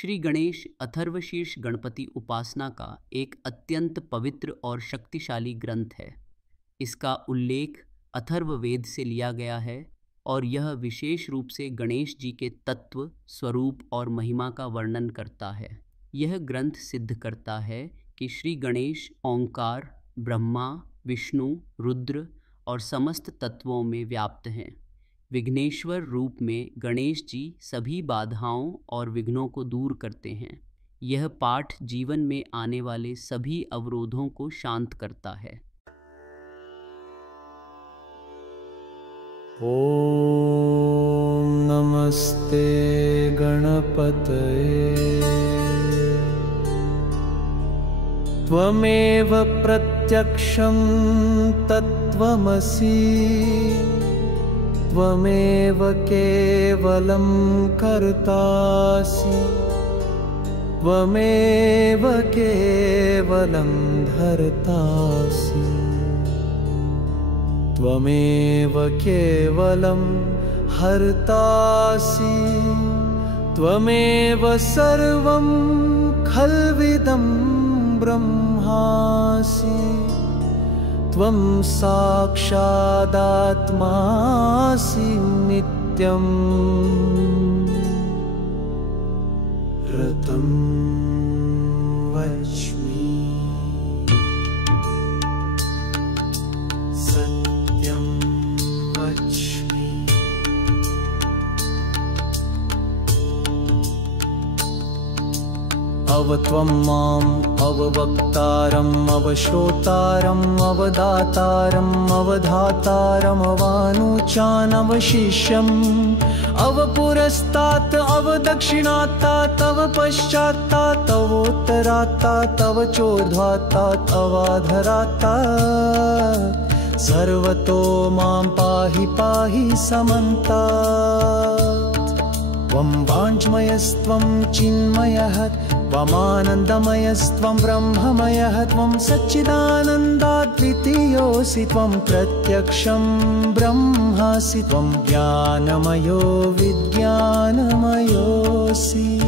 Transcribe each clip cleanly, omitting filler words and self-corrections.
श्री गणेश अथर्वशीर्ष गणपति उपासना का एक अत्यंत पवित्र और शक्तिशाली ग्रंथ है। इसका उल्लेख अथर्ववेद से लिया गया है और यह विशेष रूप से गणेश जी के तत्व, स्वरूप और महिमा का वर्णन करता है। यह ग्रंथ सिद्ध करता है कि श्री गणेश ओंकार, ब्रह्मा, विष्णु, रुद्र और समस्त तत्वों में व्याप्त हैं। विघ्नेश्वर रूप में गणेश जी सभी बाधाओं और विघ्नों को दूर करते हैं। यह पाठ जीवन में आने वाले सभी अवरोधों को शांत करता है। ओम नमस्ते गणपतये। त्वमेव प्रत्यक्षं तत्त्वमसि, त्वमेव केवलं कर्तासि, त्वमेव केवलं धर्तासि, त्वमेव केवलं हर्तासि, त्वमेव सर्वं खल्विदं ब्रह्मासि, त्वं साक्षादात्मासि नित्यं ऋतं वच्मि, सत्यं वच्मि। अवत्वं माम् अववक्तारम् अवश्रोतारम् अवदातारम् अवधातारम् अवानुचान् अवशिष्यम् अवपुरस्तात् अवदक्षिणात्तात् अवपश्चात्तात् अवोत्तरात्तात् अवचोर्ध्वात्तात् अवाधरात्तात् सर्वतो मां पाहि पाहि समन्तात्। त्वं वाञ्छमयस्त्वं चिन्मयः, त्वमानन्दमयस्त्वं ब्रह्ममयः, त्वं सच्चिदानन्दाद्वितीयोऽसि, त्वं प्रत्यक्षं ब्रह्मासि, त्वं ज्ञानमयो विज्ञानमयोऽसि।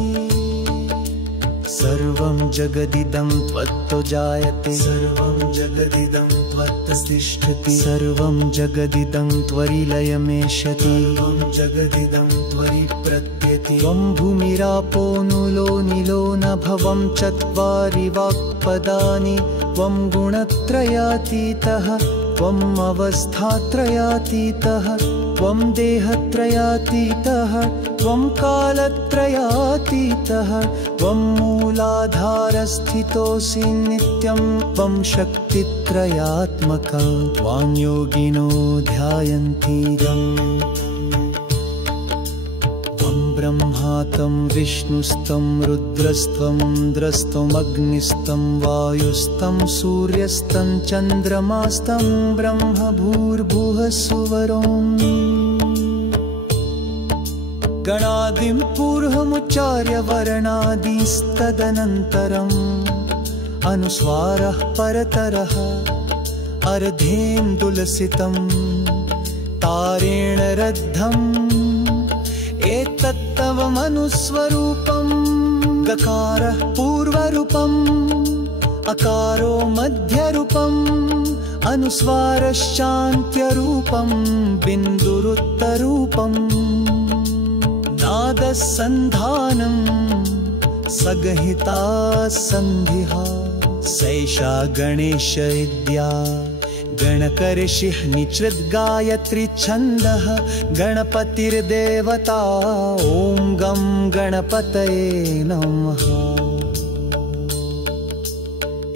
सर्वं जगदिदं त्वत्तो जायते, सर्वं जगदिदं त्वत्तस्तिष्ठति, सर्वं जगदिदं त्वरिलयमेष्यति, सर्वं जगदिदं त्वरि प्रत्यति। त्वं भूमिरापो नुलो निलो नभवं चत्वारि वाक्पदानि, त्वं गुणत्रयातीतः, त्वम् अवस्थात्रयातीतः, त्वं देहत्रयातीतः, त्वं कालत्रयातीतः, त्वं मूलाधारस्थितोऽसि नित्यं, त्वं शक्तित्रयात्मकं, त्वां योगिनो ध्यायन्ति ब्रह्मा तं विष्णुस्तं रुद्रस्त्वं द्रस्त्वमग्निस्तं वायुस्तं सूर्यस्तं चन्द्रमास्तं ब्रह्म भूर्भुवः सुवरोम्। गणादिं पूर्वमुच्चार्य वर्णादिस्तदनन्तरम् अनुस्वारः परतरः अर्धेन्दुलसितं तारेण रद्धम् एतत्तवमनुस्वरूपं। गकारः पूर्वरूपम् अकारो मध्यरूपम् अनुस्वारश्चान्त्यरूपं बिन्दुरुत्तरूपम्। नादसन्धानं सगहिता सन्धिहा सैषा गणेशविद्या। गणकर्षिः निचृद्गायत्री छन्दः गणपतिर्देवता। ॐ गं गणपतये नमः।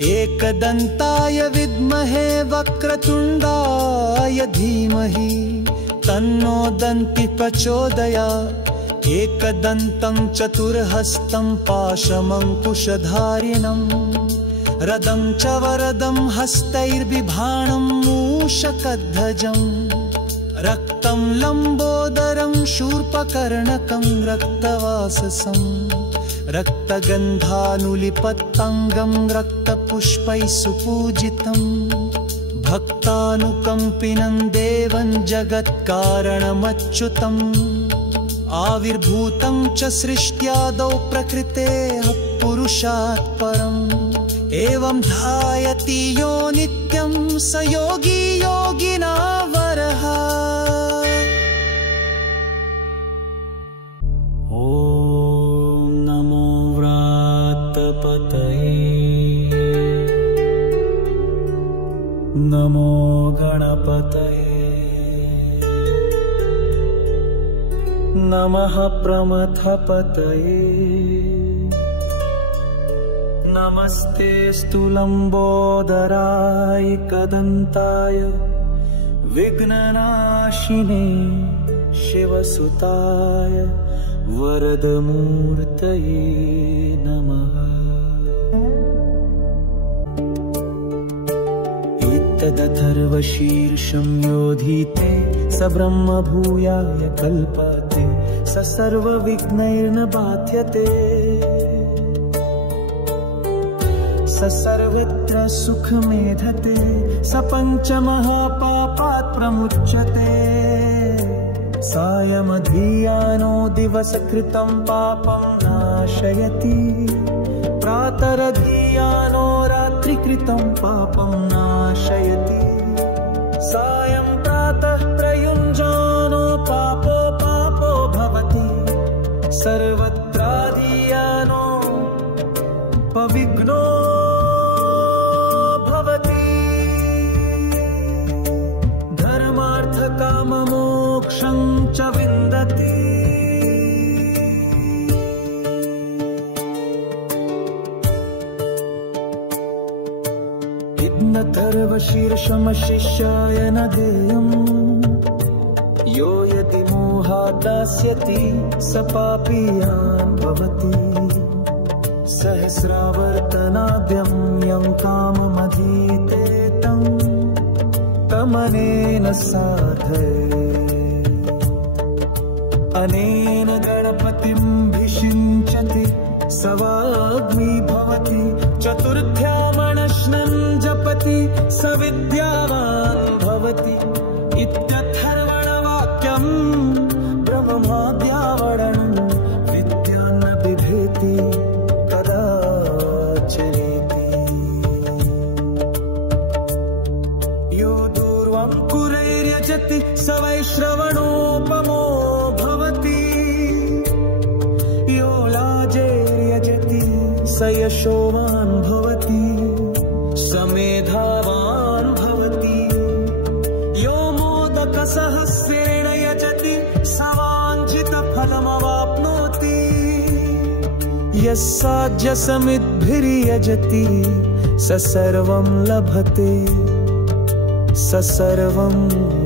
एकदन्ताय विद्महे वक्रतुण्डाय धीमहि तन्नो दन्तिः प्रचोदयात्। एकदन्तं चतुर्हस्तं पाशमङ्कुशधारिणं रदं च वरदं हस्तैर्बिभाणं मूषकध्वजं। रक्तं लम्बोदरं शूर्पकर्णकं रक्तवाससं। रक्तगन्धानुलिपत्ताङ्गं रक्तपुष्पैः सुपूजितं। भक्तानुकम्पिनं देवं जगत्कारणमच्युतं। आविर्भूतं च सृष्ट्यादौ प्रकृतेः पुरुषात् परम् एवं ध्यायति यो नित्यं स योगी योगिनावरः। ॐ नमो व्रातपतये नमो गणपतये नमः प्रमथपतये नमस्तेऽस्तु लम्बोदराय कदन्ताय विघ्ननाशिने शिवसुताय वरदमूर्तये नमः। एतदथर्वशीर्षं योधीते स ब्रह्म भूयाय कल्पते स सर्वविघ्नैर्न बाध्यते स सर्वत्र सुखमेधते स पञ्चमहापापात् प्रमुच्यते सायमधियानो दिवसकृतं पापं नाशयति प्रातरधियानो रात्रिकृतं पापं नाशयति सायं प्रातः प्रयुञ्जानो पापो पापो भवति सर्वत्राधियानो पविघ्नो धर्मार्थकाममोक्षं च विन्दति इन्द्रधर्वशीर्षमशिष्याय न देयम् यो यदि मोहात् दास्यति स पापीयान् भवति सहस्रावर्तनाद्यं यं काममधीते तं तमनेन साधये अनेन गणपतिं भिषिञ्चति स वाग्मी भवति चतुर्थ्यामणश्नं जपति स विद्यावान् भवति इत्यथर्वणवाक्यं ब्रह्ममाद्यावरणं विद्यान्न बिभेति स वैश्रवणोपमो भवति यो लाजेर्यजति स यशोवान् भवति स मेधावान् भवति यो मोदकसहस्रेण यजति स वाञ्छितफलमवाप्नोति यः साध्यसमिद्भिर्यजति स सर्वं लभते स सर्वं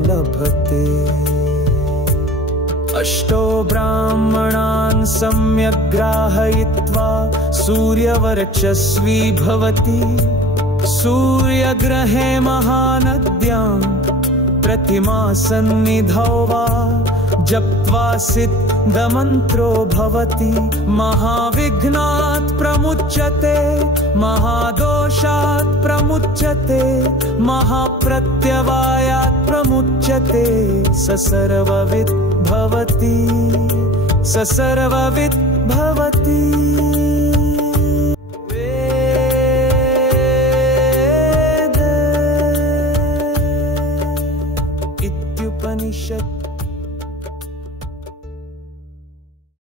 लभते। अष्टो ब्राह्मणान् सम्यक् ग्राहयित्वा सूर्यवर्चस्वी भवति सूर्यग्रहे महानद्यां प्रतिमासन्निधौ वा जप्त्वा सिद्धमन्त्रो भवति महाविघ्नात् प्रमुच्यते महादोषात् प्रमुच्यते महाप्रत्यवायात् प्रमुच्यते स सर्वविद् भवति स सर्वविद् भवति। वेद इत्युपनिषत्